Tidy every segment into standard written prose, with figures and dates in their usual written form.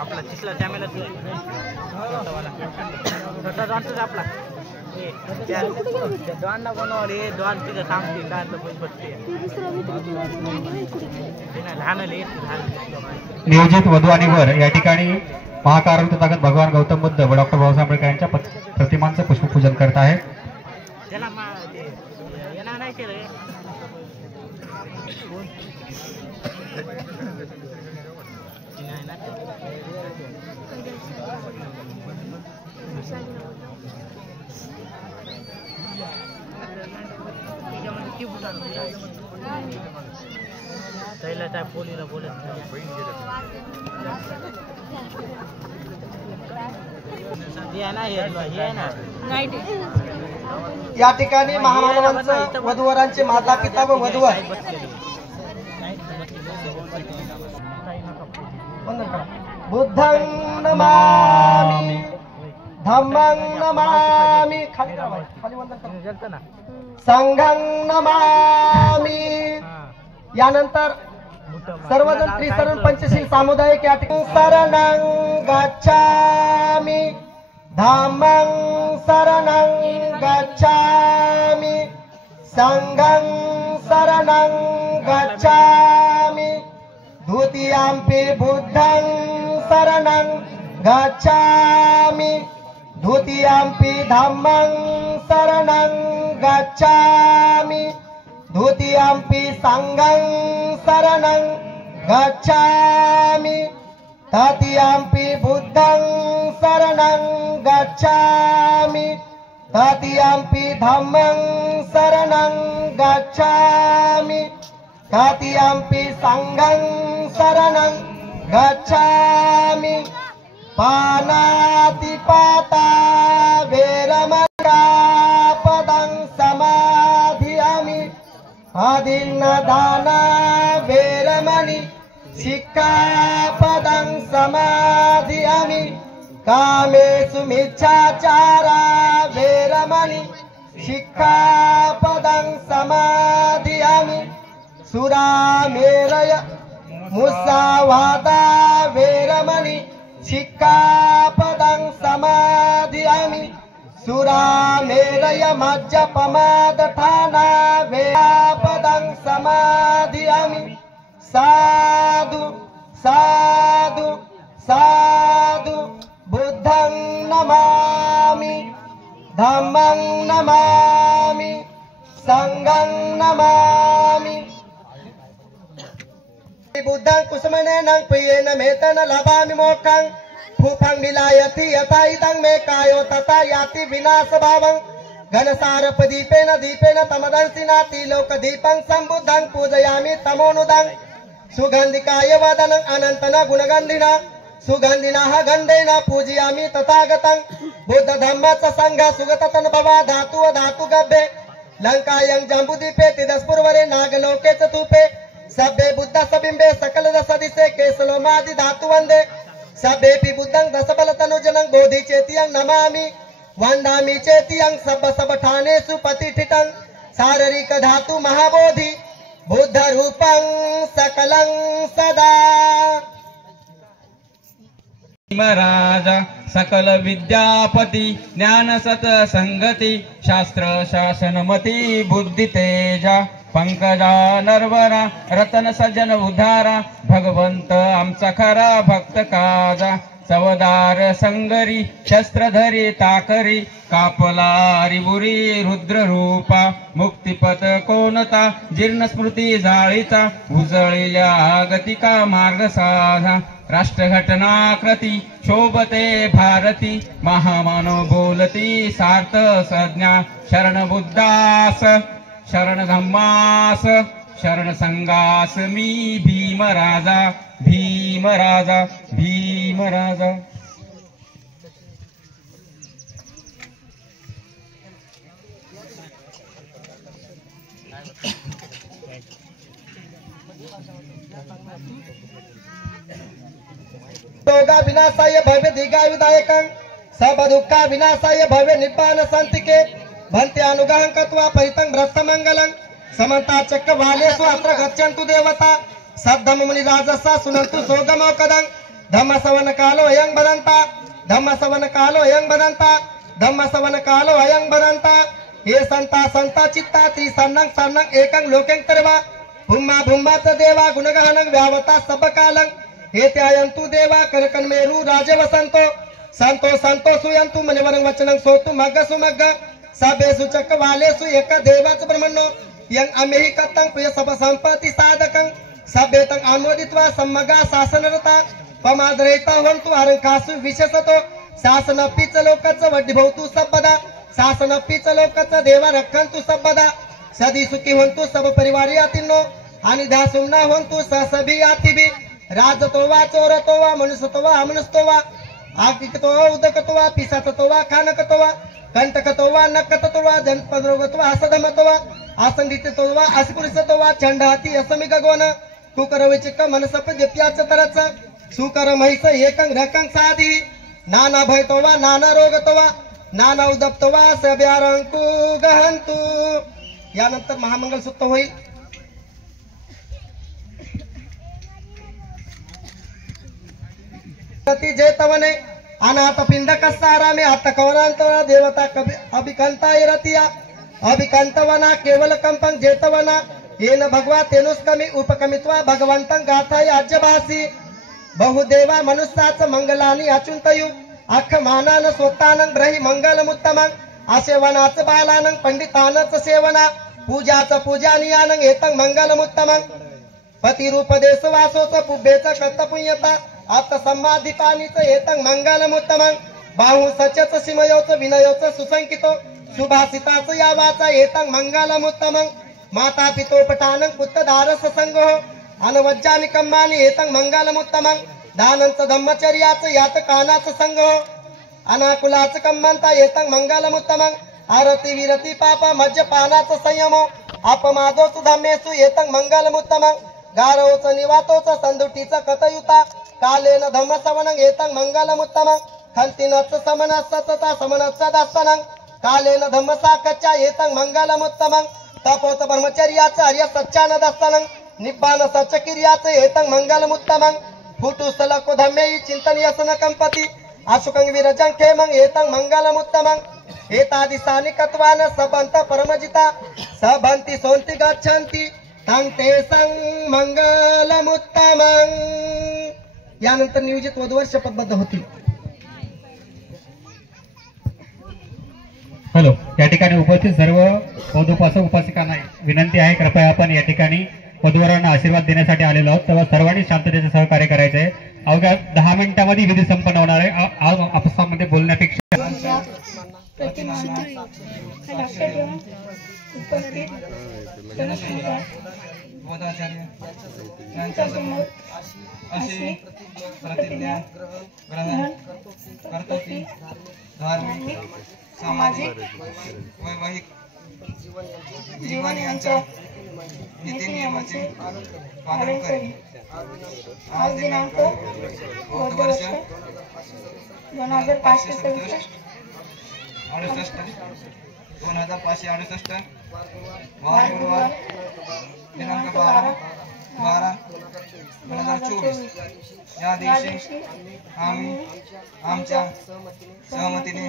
आपला तिसरा कॅमेरा आपला डॉनला बनवले डॉन तिथं थांबते नियोजित वधू आणि वर या ठिकाणी महाकारुण्य तथागत भगवान गौतम बुद्ध व डॉक्टर बाबासाहेब आंबेडकर यांच्या प्रतिमांचं पुष्पपूजन करत आहेत. पोलीला बोलत या ठिकाणी महामानवांचं वधूवरांचे माता पिता व वधूवर बुद्धं नमामि धम्मं नमामि संघं नमामि. यानंतर सर्वजण त्रिशरण पंचशील सामुदायिक या ठिकाणी शरणं गच्छामि धम्मं शरणं गच्छामि संघं शरणं गच्छामि द्वितीयंपि बुद्धं शरणं गच्छामि द्वितीयंपि धम्मं शरणं गच्छामि द्वितीयंपि संघं शरणं गच्छामि तृतीयंपि बुद्धं शरणं गच्छामि तृतीयंपि धम्मं शरणं गच्छामि तृतीयंपि संघं शरणं गच्छामि. पानातिपाता वेरमणिपदं समाधियामि अदिन्नदाना वेरमणि शिक्षापदं समाधियामि कामेषु मिच्छाचारा वेरमणि शिक्षापदं समाधियामि सुरामेरय मुसावादा वेरमणि शिक्षापदं समाधियामि सुरामेरय मज्जपमादठाना वेरपदं समाधियामि. साधु साधु साधु बुद्धं नमामि धम्मं नमामि संघं नमामि. बुद्धं कुसुमनेनं प्रियेण मेतेन लभामि मोक्षं फूफं मिलायति यथा इदं मे कायो तथा याति विनाशभावं घनसारपदीपेन दीपेन तमदंसिनाति लोकदीपं सम्बुद्धं पूजयामि तमोनुदं सुगन्धिकाय वदनं अनन्तन गुणगन्धिना सुगन्धिनः गन्धेन पूजयामि तथागतं बुद्ध धम्म च संघ सुगततन भवा धातु धातु गभ्ये लंकायं जम्बुदीपे तिदस्पुरवरे नागलोके च तूपे सभ्ये बुद्ध सबिम्बे सकल दशदिशे केसलोमादि धातु वन्दे सभ्येऽपि बुद्धं दशबलतनुजनं बोधि चेतियं नमामि वन्दामि चेतियं सबठानेषु प्रतिष्ठितं शारीरिक धातु महाबोधि बुद्ध रूपं सकलं सदा. राजा सकल विद्यापति ज्ञान सत संगति शास्त्र शासनमती बुद्धि तेजा पंकजा नरवरा रतन सज्जन उद्धारा भगवंत आमचा खरा भक्त काजा सवदार संगरी शस्त्रधरी ताकरी कापला रिबुरी रुद्र रूपा मुक्तिपथ कोणता जीर्ण स्मृती जाळीचा उजळील्या गतिका मार्ग साधा राष्ट्रघटनाकृती शोभते भारती महामानव बोलती सार्थ संज्ञा शरण बुद्धास शरण धम्मास शरण संघास मी भीमराजा भीमराजा भीमराजा. विनाशाय भव्य दीर्घायुदायकं सब दुःखा विनाशाय भव्य निब्बान शांतिके भन्ते अनुगाहंकत्वा परितं भ्रष्टमंगलं समन्ता चक्रवालेषु अत्र गच्छन्तु देवता सद्धम मुनि राजसा सुनन्तु सोगमोकदं धम्म सवन कालो अयं बदन्ता धम्म सवन कालो अयं बदन्ता धम्म सवन कालो अयं बदन्ता हे संता चित्ता त्रिसन्नं सन्नं एकं लोकें तरवा भुम्मा भुम्माच देवा गुणगहनं व्यावता सबकालं हे त्यायन्तु देवा कनकन्मेरु राजवसन्तो संतो सुयन्तु मनिवरं वचनं सोतु मग्ग सुमग्ग सभेषु चक्रवालेषु एक देवाच ब्रह्मणो यं अमेहि कतं प्रिय सब संपत्ति साधकं सभ्यतं आमोदित्वा सम्मगा शासनरता पमादरहिता होन्तु हरंकासु विशेषतो शासनप्पीच लोकच वड्डीभवतु सबदा शासनप्पीच लोकच देवा रक्षन्तु सबदा सदी सुखी होन्तु सब परिवारी यातिनो आणि दासुमना होन्तु ससभी यातिभी राजतो वा चोरतो वा मनुष्यतो वा अमनुष्यतो वा आकिकतो वा उदकतो वा पिसाचतो वा खानकतो वा कंटकतो वा नक्कतो वा जनपदरोगतो वा असधमतो वा आसंदितो वा असकुरिसतो वा चंडाती असमिग गोन कुकरविचिक मनसप दिप्याच तरच सुकर महिस एकं रकं साधी नाना भयतो वा नाना रोगतो वा नाना उदप्तो वा सब्यारंकु गहंतु। यानंतर महामंगल सूक्त होईल। जेतवने अनाथ पिंड कसारा में आत कवरांत देवता अभिकंता रतिया अभिकंतवना केवल कंपं जेतवना येन भगवा तेनुष्कमी उपकमित्वा भगवंतं गाथा याज्यभासी बहुदेवा मनुष्याच मंगलानी अचुंतयु अख मानान स्वतानं ब्रही मंगलमुत्तमं आसेवनाच बालानं पंडितानच सेवना पूजाच पूजानियानं एतं मंगलमुत्तमं पतिरूपदेश वासोच पुब्बेच कर्तपुण्यता आत्त सम्मादिपानीच एतं मंगलमुत्तमं बाहु सचच सिमयोच विनयोच सुसंकितो सुभाषिताच यावाचा एतं मंगलमुत्तमं माता पितोपटानं पुत्रदारस संगो अनवज्जानि कम्मानि एतं मंगलमुत्तमं दानंच धम्मचर्याच यात कानाच संगो अनाकुलाच कम्मंता एतं मंगलमुत्तमं आरती विरती पाप मज्जपानाच संयमो अपमादोच धम्मेषु एतं मंगलमुत्तमं गारवच निवातोच संदुटीच कतयुता कालेन धम्मसवनं एतं मंगलमुत्तमं खंतिनच समनच सतता समनच दास्तनं कालेन धम्मसाकच्चा एतं मंगलमुत्तमं तपोत ब्रह्मचर्याच आर्य सच्चान दास्तनं निब्बान सच्चकिर्याच एतं मंगलमुत्तमं फुटु सलको धम्मे चिंतन यसन कंपति आशुकं विरजं खेमं एतं मंगलमुत्तमं एतादिसानि कत्वान सबंत परमजिता सबंति सोंति गच्छन्ति तं तेसं मंगलमुत्तमं। यानंतर नियोजित वधूवर शपथबद्ध होतील। हॅलो, या ठिकाणी उपस्थित सर्व वधूपासक उपासिकांना विनंती आहे, कृपया आपण या ठिकाणी वधूवरांना आशीर्वाद देण्यासाठी आलेलो आहोत, तेव्हा सर्वांनी शांततेचे सहकार्य करायचे आहे। अवघ्या 10 मिनिटांमध्ये विधी संपन्न होणार आहे। आपसामध्ये बोलण्यापेक्षा यांच्यासमोर अशी प्रतिज्ञा ग्रहण करतो धार्मिक सामाजिक वैवाहिक जीवन यांच्या नीतिनियमाचे पालन करेन। आज दिनांक 2005 वार गुरुवार दिनांक 12/12/2024 या दिवशी आम्ही आमच्या सहमतीने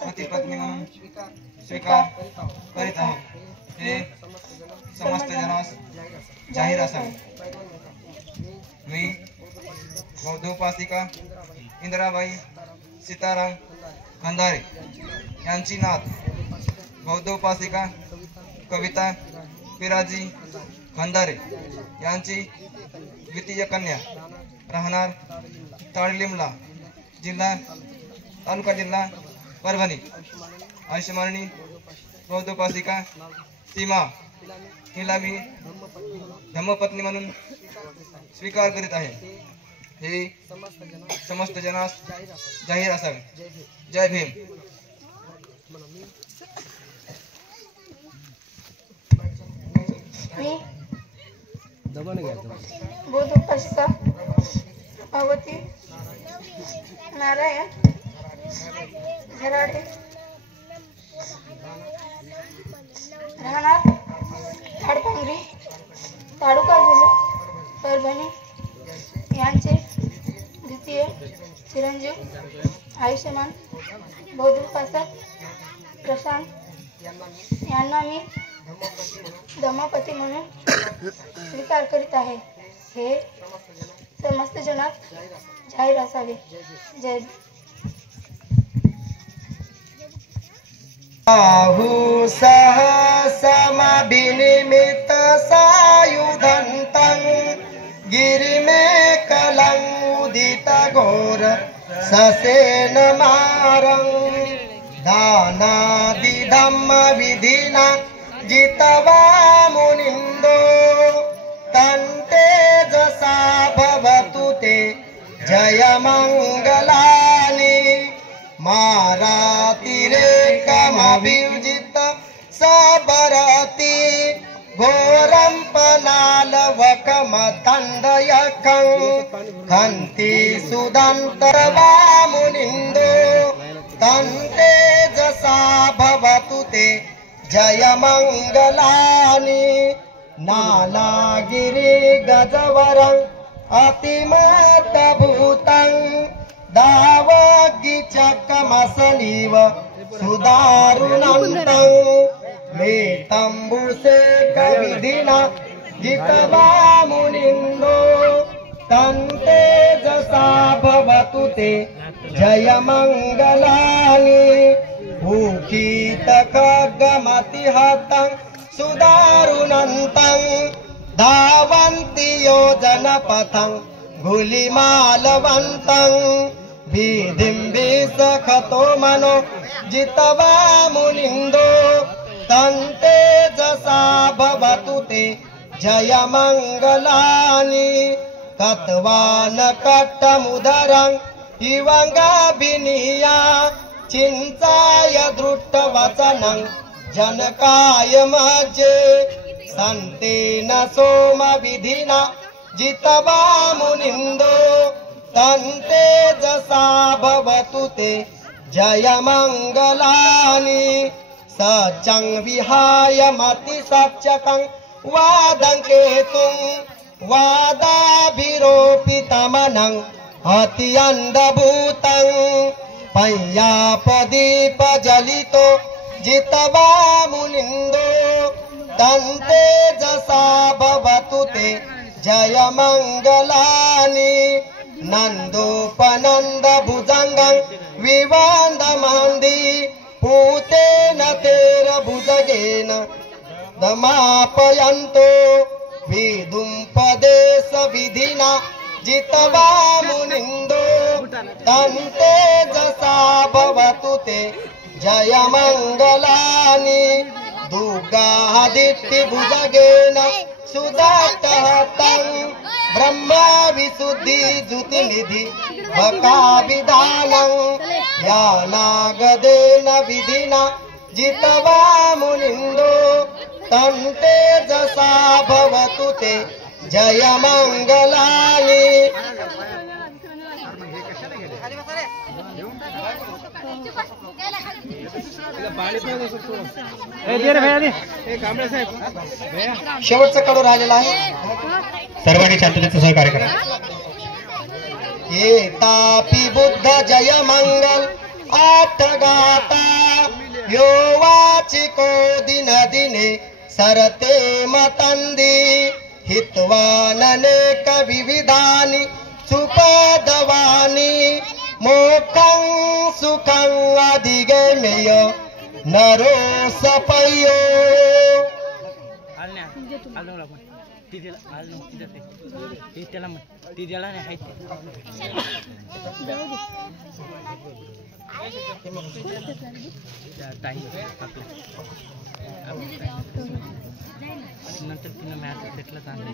पती पत्नी म्हणून स्वीकार करीत आहोत। हे समस्त जनास जाहीर असावे। मी बौद्धोपासिका इंदिराबाई सीताराम खंदारे यांची नात बौद्धोपासिका कविता पिराजी खंदारे यांची द्वितीय कन्या राहणार ताळलिमला जिल्हा तालुका जिल्हा परभणी आयुष्यमानी बौद्धोपासिका सीमा हिला मी धम्मपत्नी म्हणून स्वीकार करीत आहे। हे समस्त जनास जाहीर असावे। जय भीम। बौद्धोपासिका पार्वती नारायण झराडे राहणार हाडपांगरी तालुका जिल्हा परभणी यांचे द्वितीय चिरंजीव आयुष्यमान बौद्धिक प्रशांत यांना मी धम्मपती म्हणून स्वीकार करीत आहे. हे समस्त जनात जाहीर असावे. जय आहु सहसमभिनिमित सायुधन्तं गिरिमे कलं उदित घोर ससेन मारं दानादि धम्म विधिना जितवा मुनिन्दो तन्ते जसा भवतु ते जय मंगलानि मारातिरेकमभिजित सबरति घोरं पनालवकमतन्दयकं खन्ति सुदन्तर्वा मुनिन्दो तन्ते जसा भवतु ते जय मंगलानि नालागिरि गजवरं अतिमतभूतं दावगिचकमसनीव सुदारुणन्तं मेतम्बुसे कविधिना जितवा मुनिन्दो तन्ते जसा भवतु ते जय मंगलानि भूकितखगमतिहतं सुदारुणन्तं धावन्ति योजनपथं गुलिमालवन्तं भीतिं विसखतो मनो जितवा मुनिन्दो तन्ते जसा भवतु ते जय मंगलानि कत्वान कट्टमुदरं इवङ्गाभिनीया चिन्ताय दृष्टवचनं जनकाय मज्जे सन्तेन सोमविधिना जितवा मुनिन्दो तन्ते जसा भवतु ते जय मंगलानि सचं विहाय मति सच्चकं वादं केतुं वादाभिरोपितमनं अत्यन्दभूतं पय्यापदीपजलितो जितवा मुनिन्दो तन्ते जसा भवतु ते जय मंगलानि नन्दोपनन्द भुजङ्गं विवान्दमान्दि पूतेन तेर भुजगेन दमापयन्तो विदुम्पदेश विधिना जितवा मुनिन्दो तन्ते जसा भवतु ते जय मंगलानि दुर्गादित्य भुजगेन सुदत्तहतं ब्रह्मा विशुद्धि ज्योतिनिधि भकाभिधानं यानागदेन विधिना जितवा मुनिन्दो तन्ते जसा भवतु ते जय मंगलानि शेवटचा कडू राहिलेला आहे. सर्वांनी शांततेचं सहकार्य करा. एतापि बुद्ध जय मंगल आठगाता यो वाचिको दिन दिने सरते मतंदी हित्वाननेक विविधानि सुपदवानि मोक्षं सुखं अधिगम्य नरो सपयो नंतर तिनं मॅच सेटला चांगलं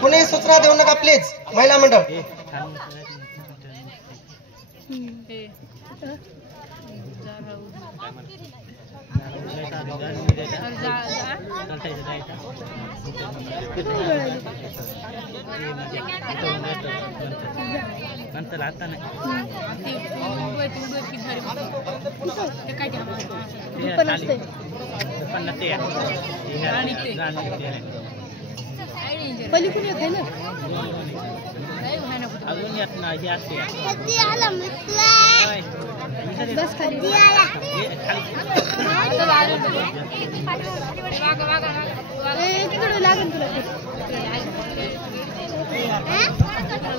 कुणी सूचना देऊ नका प्लीज. महिला मंडळ नंतर आता नाही अजून येत ना हे असते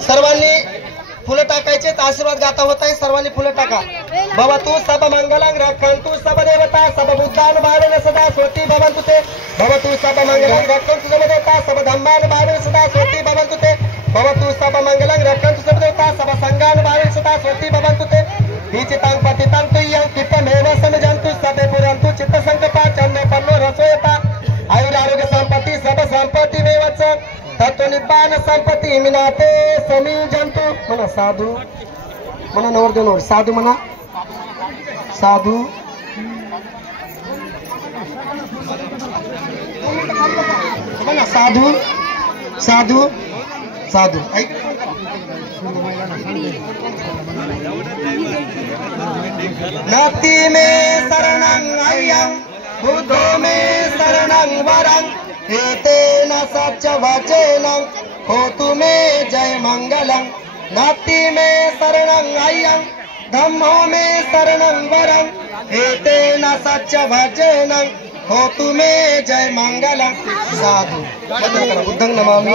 सर्वांनी फुलं टाकायचे, आशीर्वाद गाता होत आहे. सर्वांनी फुलं टाका. भवतु सब मंगलं रक्षन्तु सब देवता सब बुद्धान भावेन सदा स्वती भवन्तु ते. भवतु सब मंगलं रक्षन्तु सब देवता सब धम्मान भावेन सदा स्वती भवन्तु ते. भवतु सब मंगलं रक्षन्तु सब देवता सब संगान भावेन सदा स्वती भवन्तु ते. हिचितं पतितं तुय्यं कितमेव समजन्तु सबे पुरन्तु चित्तसंकल्पा चन्न पन्नो रसोयता. आयुरारोग्य संपत्ती सब संपत्ती मेवच तत्व निब्बान संपत्ती मिनाते समी जंतु. म्हणा साधू, म्हणा नवरदेव साधू, म्हणा साधू. म्हणा साधू साधू साधू. ऐक नक्ति में शरणं अय्यं बुद्धो में शरणं वरं एतेन सच्च वचनं होतु मे जय मंगलं. नक्ति में शरणं अय्यं धम्मो में शरणं वरं एतेन सच्च वचनं होतु मे जय मंगलं. साधु. बुद्धं नमामि.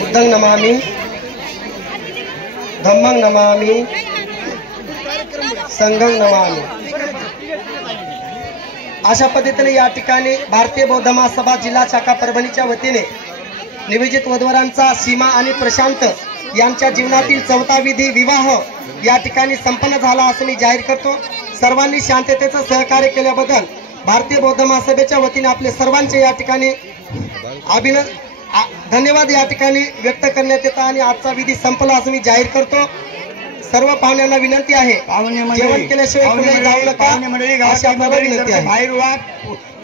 बुद्धं नमामि, धम्मं नमामि, संघं नमामि. अशा पद्धतीने या ठिकाणी भारतीय बौद्ध महासभा जिल्हा शाखा परभणीच्या वतीने निवेदित वधूवरांचा सीमा आणि प्रशांत यांच्या जीवनातील 4था विधी विवाह या ठिकाणी संपन्न झाला असं मी जाहीर करतो. सर्वांनी शांततेचं सहकार्य केल्याबद्दल भारतीय बौद्ध महासभेच्या वतीने आपले सर्वांचे या ठिकाणी धन्यवाद या ठिकाणी व्यक्त करण्यात येतात आणि आजचा विधी संपला असं मी जाहीर करतो. सर्व पाहुण्यांना विनंती आहे, जेवण केल्याशिवाय पुढे जाऊ नका अशी आपल्याला विनंती आहे.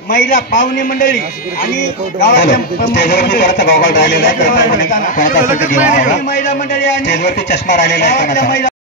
महिला पाहुणे मंडळी आणि महिला मंडळी आणि